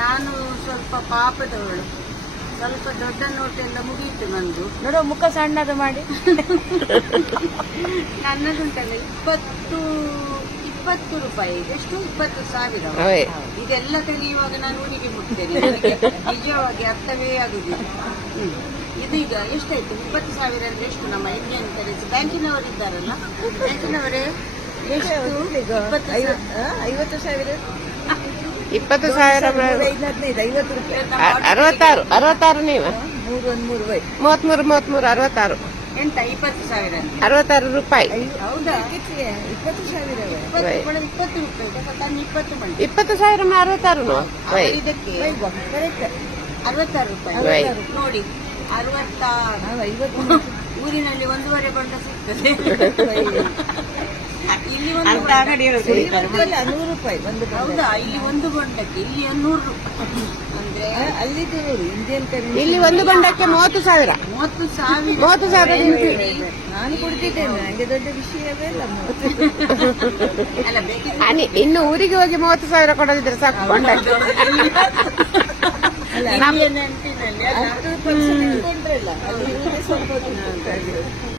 ನಾನು ಸ್ವಲ್ಪ ಪಾಪದವಳು, ಸ್ವಲ್ಪ ದೊಡ್ಡ ನೋಟ್ ಎಲ್ಲ ಮುಗಿಯಿತು ನಂದು. ನೋಡುವ ಮುಖ ಸಣ್ಣದು ಮಾಡಿ. ನನ್ನದುಂಟಲ್ಲ 20 ರೂಪಾಯಿ, ಎಷ್ಟು 20,000. ಇದೆಲ್ಲ ತೆಗೆಯುವಾಗ ನಾನು ಊರಿಗೆ ಮುಟ್ತೇನೆ, ನನಗೆ ನಿಜವಾಗಿ ಅರ್ಥವೇ ಆಗುದಿಲ್ಲ. ಇದೀಗ ಎಷ್ಟಾಯ್ತು? 20,000 ಅಂದ್ರೆ ಎಷ್ಟು? ನಮ್ಮ ಇಂಡಿಯನ್ ಕರೆನ್ಸಿ ಬ್ಯಾಂಕಿನವರು ಇದ್ದಾರಲ್ಲ, ಬ್ಯಾಂಕಿನವರೇ ಎಷ್ಟು? 50,000 20,000 50 ರೂಪಾಯಿ 66 ನೀವು 3 33 66 ಎಂತ 20,000? 66 ರೂಪಾಯಿ. ಹೌದಾ? 20,000 20 ರೂಪಾಯಿ ನಾನು 20 ಮಾಡಿ 20,000 66 ಇದಕ್ಕೆ ಕರೆಕ್ಟ್ 66 ರೂಪಾಯಿ ನೋಡಿ. 66 50 ಊರಿನಲ್ಲಿ 1.5 ಬೊಂಡ ಸಿಗ್ತದೆ. ಇಲ್ಲಿ ಒಂದು 100 ರೂಪಾಯಿ ಒಂದು. ಹೌದಾ? ಇಲ್ಲಿ ಒಂದು ಬೊಂಡಕ್ಕೆ ಇಲ್ಲಿ 100 ರೂಪಾಯಿ ಅಂದ್ರೆ ಅಲ್ಲಿ ಇಂಡಿಯನ್ ಕರೆನ್ಸಿ. ಇಲ್ಲಿ ಒಂದು ಬೊಂಡಕ್ಕೆ 30,000. 30,000 ನಾನು ಕೊಡ್ತಿದ್ದೇನೆ, ನಂಗೆ ದೊಡ್ಡ ವಿಷಯವೇ ಇಲ್ಲ. ಅಲ್ಲ ಬೇಕಿದ್ರೆ ಇನ್ನು ಊರಿಗೆ ಹೋಗಿ 30,000 ಕೊಡೋದಿದ್ರೆ ಸಾಕು ಬೊಂಡಕ್ಕೆ. ನೆಂಟಿನಲ್ಲಿ 10% ಕೊಂಡ್ರಲ್ಲ ಅಲ್ಲಿ ಸ್ವಲ್ಪ